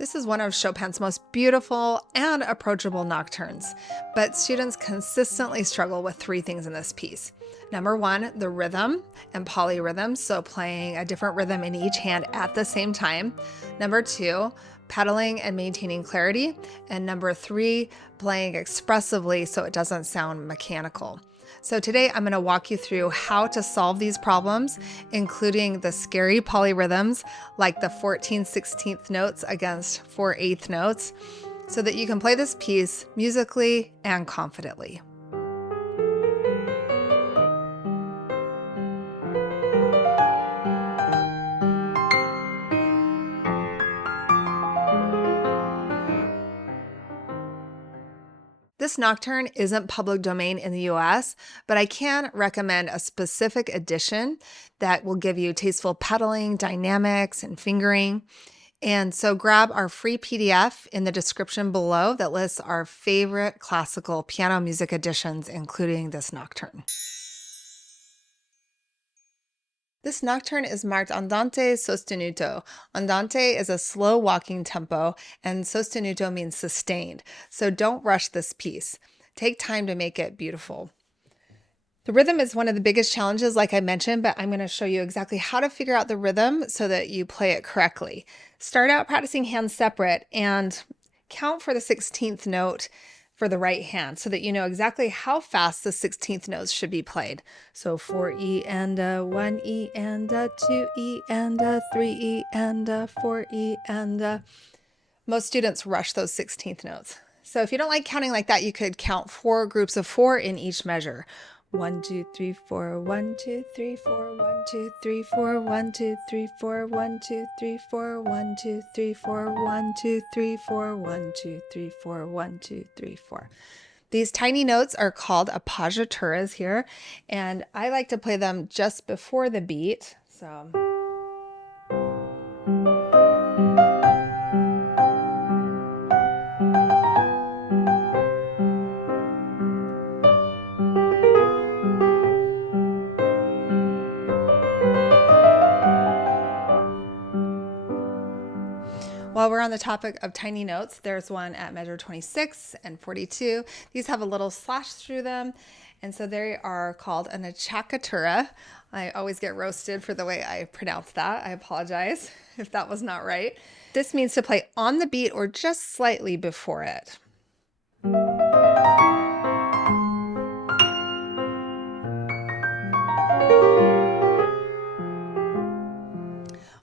This is one of Chopin's most beautiful and approachable nocturnes, but students consistently struggle with three things in this piece. Number one, the rhythm and polyrhythms, so playing a different rhythm in each hand at the same time. Number two, pedaling and maintaining clarity. And number three, playing expressively so it doesn't sound mechanical. So today I'm going to walk you through how to solve these problems, including the scary polyrhythms like the 14/16 notes against 4/8 notes, so that you can play this piece musically and confidently. This nocturne isn't public domain in the US, but I can recommend a specific edition that will give you tasteful pedaling, dynamics, and fingering. And so grab our free PDF in the description below that lists our favorite classical piano music editions, including this nocturne. This nocturne is marked andante sostenuto. Andante is a slow walking tempo, and sostenuto means sustained. So don't rush this piece. Take time to make it beautiful. The rhythm is one of the biggest challenges, like I mentioned, but I'm going to show you exactly how to figure out the rhythm so that you play it correctly. Start out practicing hands separate and count for the 16th note for the right hand so that you know exactly how fast the 16th notes should be played. So 4E and a 1E and a 2E and a 3E and a 4E and a... Most students rush those 16th notes. So if you don't like counting like that, you could count 4 groups of 4 in each measure. 1, 2, 3, 4, 1, 2, 3, 4, 1, 2, 3, 4, 1, 2, 3, 4, 1, 2, 3, 4, 1, 2, 3, 4, 1, 2, 3, 4, 1, 2, 3, 4, 1, 2, 3, 4. These tiny notes are called appoggiaturas here, and I like to play them just before the beat. So. While we're on the topic of tiny notes, there's one at measure 26 and 42. These have a little slash through them, and so they are called an acciaccatura. I always get roasted for the way I pronounce that. I apologize if that was not right. This means to play on the beat or just slightly before it.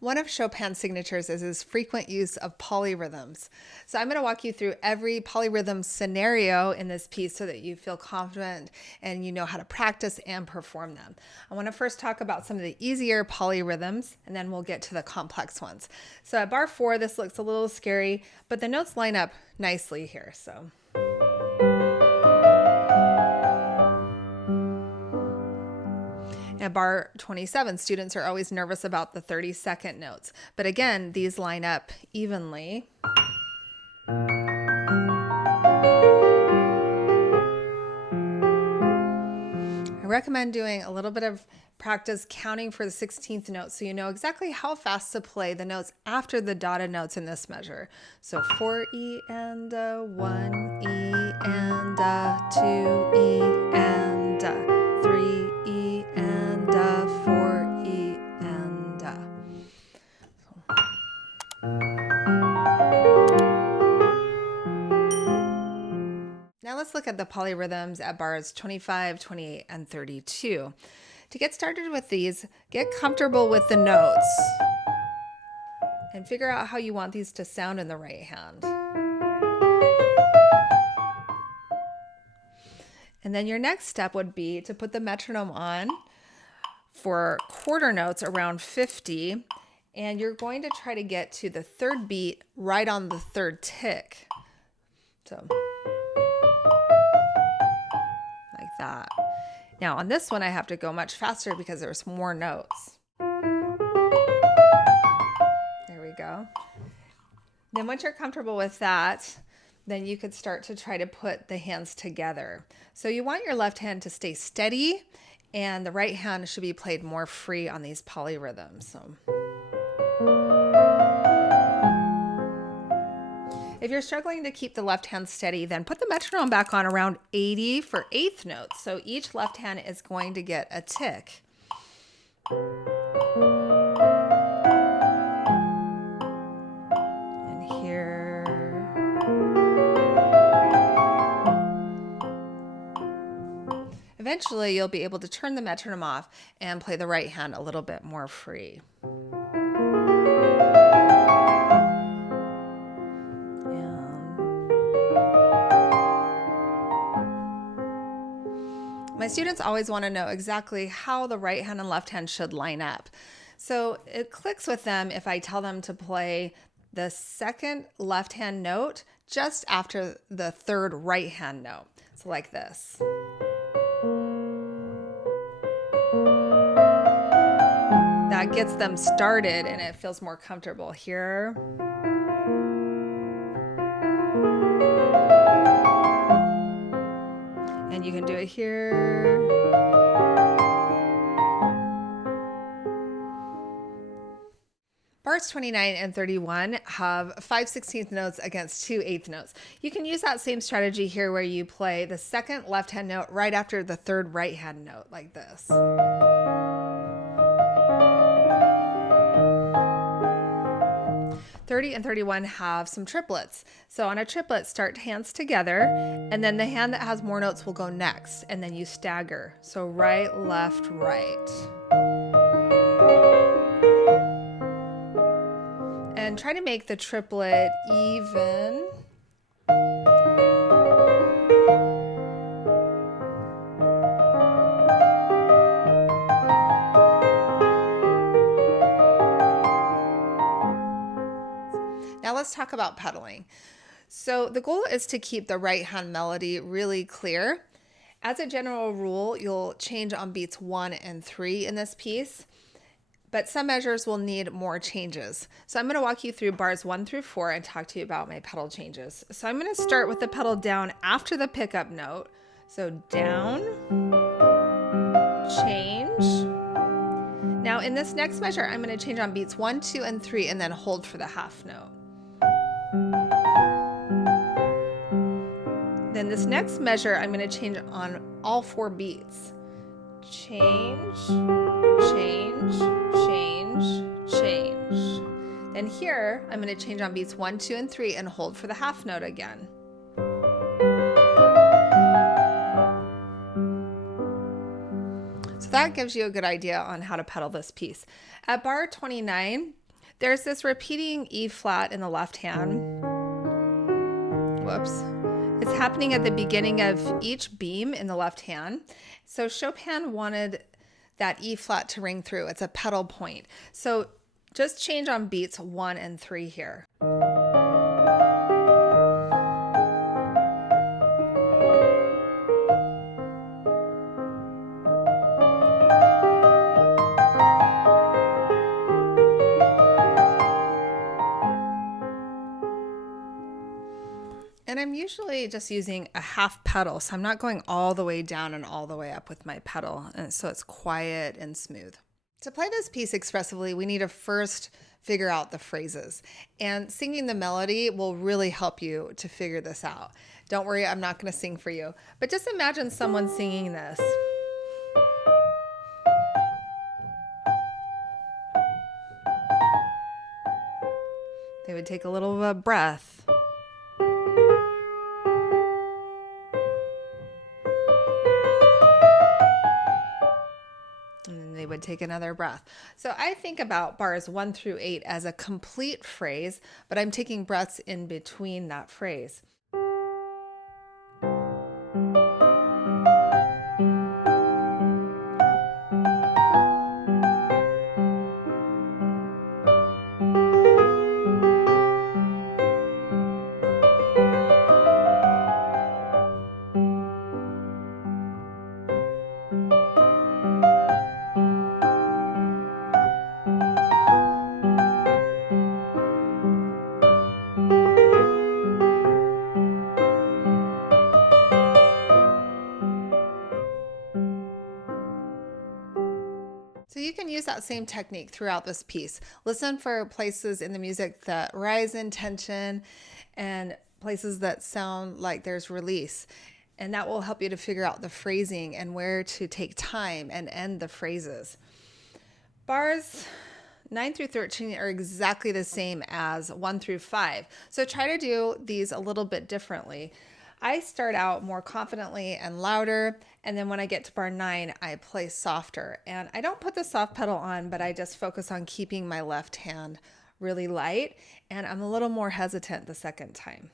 One of Chopin's signatures is his frequent use of polyrhythms. So I'm going to walk you through every polyrhythm scenario in this piece so that you feel confident and you know how to practice and perform them. I want to first talk about some of the easier polyrhythms, and then we'll get to the complex ones. So at bar 4, this looks a little scary, but the notes line up nicely here. So. At bar 27, students are always nervous about the 32nd notes. But again, these line up evenly. I recommend doing a little bit of practice counting for the 16th note so you know exactly how fast to play the notes after the dotted notes in this measure. So 4E and a 1E and a 2E and a 3E and a 4E and a. Now let's look at the polyrhythms at bars 25, 28, and 32. To get started with these, get comfortable with the notes and figure out how you want these to sound in the right hand. And then your next step would be to put the metronome on for quarter notes around 50, and you're going to try to get to the third beat right on the third tick. So. Like that. Now on this one I have to go much faster because there's more notes. There we go. Then once you're comfortable with that, then you could start to try to put the hands together. So you want your left hand to stay steady and the right hand should be played more free on these polyrhythms. So. If you're struggling to keep the left hand steady, then put the metronome back on around 80 for eighth notes. So each left hand is going to get a tick. And here. Eventually, you'll be able to turn the metronome off and play the right hand a little bit more free. My students always want to know exactly how the right hand and left hand should line up. So it clicks with them if I tell them to play the second left hand note just after the third right hand note. So like this. That gets them started and it feels more comfortable here. And you can do it here. Bars 29 and 31 have 5/16 notes against 2 eighth notes. You can use that same strategy here where you play the second left hand note right after the third right hand note like this. 30 and 31 have some triplets. So on a triplet, start hands together, and then the hand that has more notes will go next, and then you stagger. So right, left, right. And try to make the triplet even. Now let's talk about pedaling. So the goal is to keep the right hand melody really clear. As a general rule, you'll change on beats 1 and 3 in this piece, but some measures will need more changes. So I'm going to walk you through bars 1 through 4 and talk to you about my pedal changes. So I'm going to start with the pedal down after the pickup note. So down, change. Now in this next measure, I'm going to change on beats 1, 2, and 3 and then hold for the half note. Then this next measure, I'm going to change on all 4 beats. Change, change, change, change. Then here, I'm going to change on beats 1, 2, and 3 and hold for the half note again. So that gives you a good idea on how to pedal this piece. At bar 29, there's this repeating E flat in the left hand. Whoops. It's happening at the beginning of each beam in the left hand. So Chopin wanted that E flat to ring through. It's a pedal point. So just change on beats 1 and 3 here. And I'm usually just using a half pedal, so I'm not going all the way down and all the way up with my pedal, and so it's quiet and smooth. To play this piece expressively, we need to first figure out the phrases, and singing the melody will really help you to figure this out. Don't worry, I'm not going to sing for you, but just imagine someone singing this. They would take a little of a breath. They would take another breath. So I think about bars 1 through 8 as a complete phrase, but I'm taking breaths in between that phrase. that same technique throughout this piece. Listen for places in the music that rise in tension and places that sound like there's release. And that will help you to figure out the phrasing and where to take time and end the phrases. Bars 9 through 13 are exactly the same as 1 through 5. So try to do these a little bit differently. I start out more confidently and louder, and then when I get to bar 9, I play softer. And I don't put the soft pedal on, but I just focus on keeping my left hand really light, and I'm a little more hesitant the second time.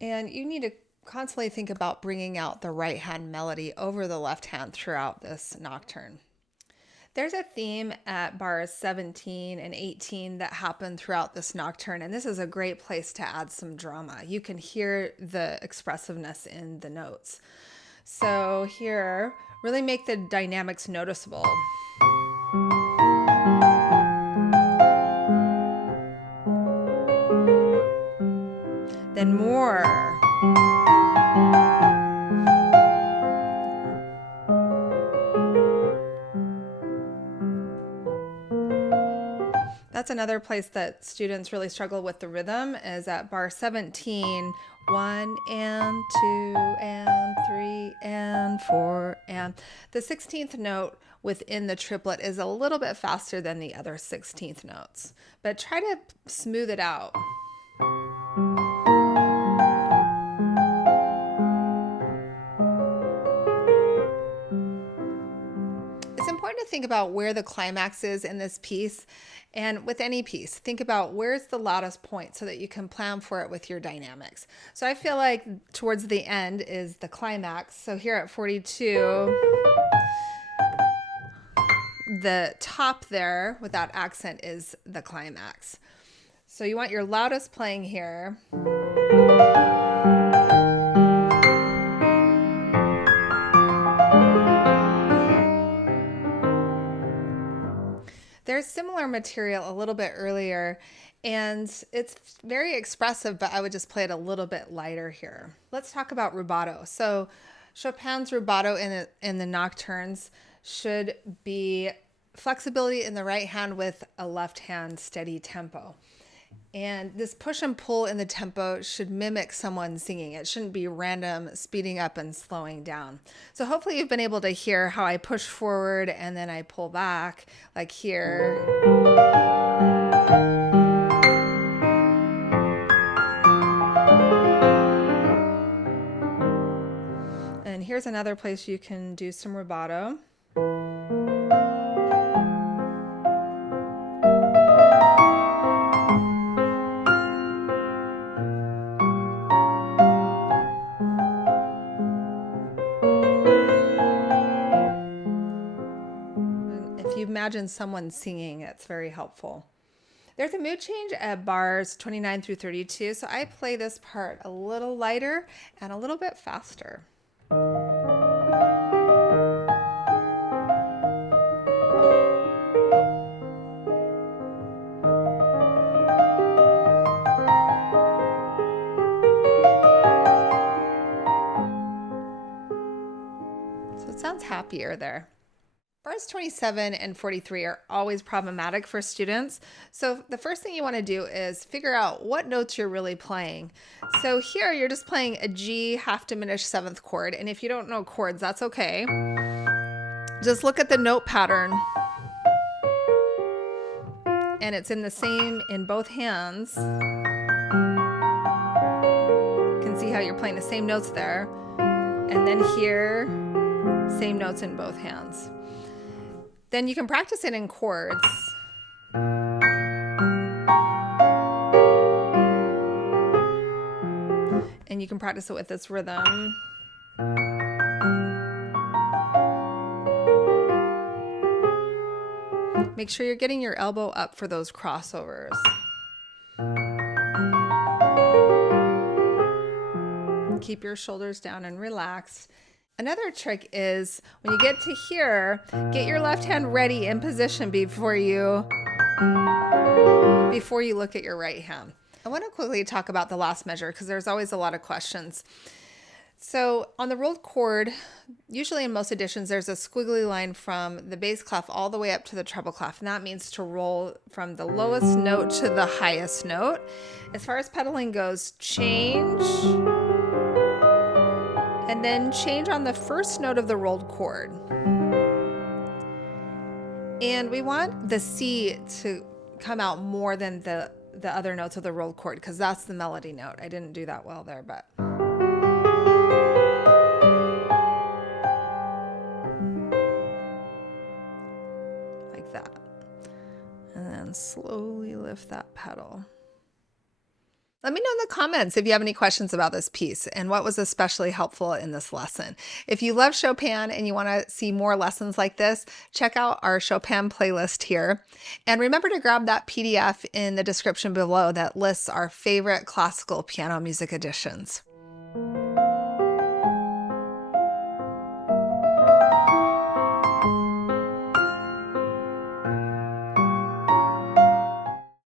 And you need to constantly think about bringing out the right hand melody over the left hand throughout this nocturne. There's a theme at bars 17 and 18 that happen throughout this nocturne, and this is a great place to add some drama. You can hear the expressiveness in the notes. So here, really make the dynamics noticeable. Then more. That's another place that students really struggle with the rhythm is at bar 17, 1 and 2 and 3 and 4 and the 16th note within the triplet is a little bit faster than the other 16th notes, but try to smooth it out. It's important to think about where the climax is in this piece, and with any piece, think about where's the loudest point so that you can plan for it with your dynamics. So I feel like towards the end is the climax. So here at 42, the top there with that accent is the climax. So you want your loudest playing here. There's similar material a little bit earlier, and it's very expressive, but I would just play it a little bit lighter here. Let's talk about rubato. So Chopin's rubato in the nocturnes should be flexibility in the right hand with a left hand steady tempo. And this push and pull in the tempo should mimic someone singing. It shouldn't be random speeding up and slowing down. So hopefully you've been able to hear how I push forward and then I pull back, like here. And here's another place you can do some rubato. Imagine someone singing, it's very helpful. There's a mood change at bars 29 through 32, so I play this part a little lighter and a little bit faster. So it sounds happier there. Bars 27 and 43 are always problematic for students. So the first thing you want to do is figure out what notes you're really playing. So here you're just playing a G half diminished seventh chord. And if you don't know chords, that's okay. Just look at the note pattern. And it's in the same in both hands. You can see how you're playing the same notes there. And then here, same notes in both hands. Then you can practice it in chords. And you can practice it with this rhythm. Make sure you're getting your elbow up for those crossovers. Keep your shoulders down and relaxed. Another trick is when you get to here, get your left hand ready in position before you look at your right hand. I want to quickly talk about the last measure because there's always a lot of questions. So on the rolled chord, usually in most editions, there's a squiggly line from the bass clef all the way up to the treble clef. And that means to roll from the lowest note to the highest note. As far as pedaling goes, change, and then change on the first note of the rolled chord. And we want the C to come out more than the other notes of the rolled chord because that's the melody note. I didn't do that well there, but... like that. And then slowly lift that pedal. Let me know in the comments if you have any questions about this piece and what was especially helpful in this lesson. If you love Chopin and you want to see more lessons like this, check out our Chopin playlist here. And remember to grab that PDF in the description below that lists our favorite classical piano music editions.